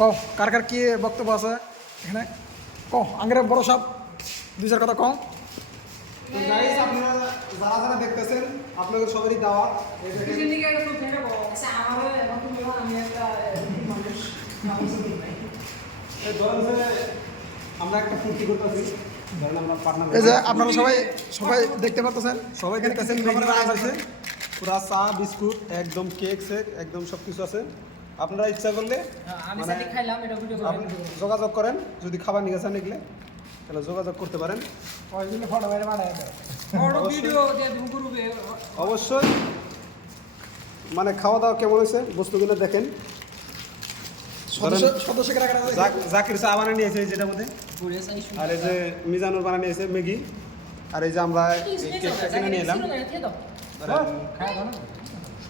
কও কার কার কি বক্তব্য আছে এখানে কও আঙ্গের বড় সাহেব দুই চার কথা কও। তো গাইস আপনারা যারা যারা দেখতেছেন আপনাদের সবারই দাওয়াত এই ধরেন যে আমরা একটা ফুর্তি করতেছি ধরেন আমরা পার্টনার এই যে আপনারা সবাই সবাই দেখতে পাচ্ছেন সবাই এখানে দেখতেছেন খাবার খাবার রান্না আছে হয়েছে। পুরা চা বিস্কুট একদম কেক সেক একদম সব কিছু আছে আপনারা ইচ্ছা করলে আমি মানে সাথে খাইলাম এটা ভিডিও আপনি যোগাযোগ করেন যদি খাবার নিয়ে গেছেন এগুলো তাহলে যোগাযোগ করতে পারেন ওইগুলো ফটো বাইরে বানায় দেয় বড় ভিডিও দিয়ে গ্রুপে অবশ্যই মানে খাওয়া দাওয়া কেমন হয়েছে বস্তুগুলো দেখেন সদস্য সদস্য কারা কারা আছে? জাকির চা বানিয়ে নিয়েছে যেটা মধ্যে ঘুরে চাই আর এই যে মিজানুর বানিয়ে নিয়েছে ম্যাগি আর এই যে আমরা এই কেকটা কিনে নিয়ে এলাম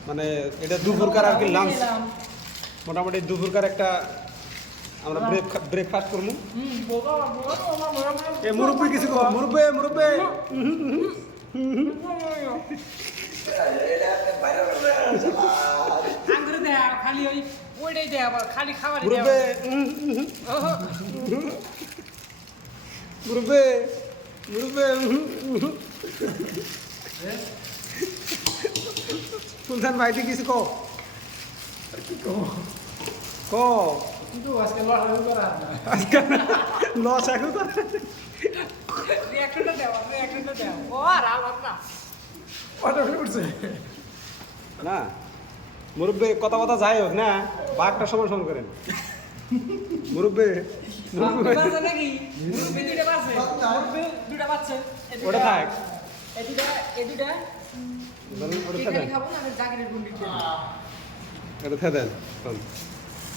মানে এটা দুপুরকার আর কি লাঞ্চ মোটামুটি দুপুরকার একটা আমরা ব্রেকফাস্ট করলাম এ মুরব্বি কিছু কো মুরব্বি মুরব্বি আঙ্গুরে দেয়া খালি ওই ওইটাই দেয়া খালি খাবার দেয়া মুরব্বি মুরব্বি সুলতান ভাইটি কিছু কো কো কিন্তু আজকে লড়াই করা না লস এখন করে রিঅ্যাকশনটা দেও ও আর আলাদা না ফটো উঠছে না মুরব্বি কথা কথা যাই হোক না বাঘটা সমান সমান করেন মুরব্বি বাজে নাকি মুরব্বি দুইটা বাজে মুরব্বি দুইটা বাজছে ওটা থাক এই দুইটা ধরুন ওটা কেক দেন খাবো না আমি জাকিরের গুন্ডি এটা দেন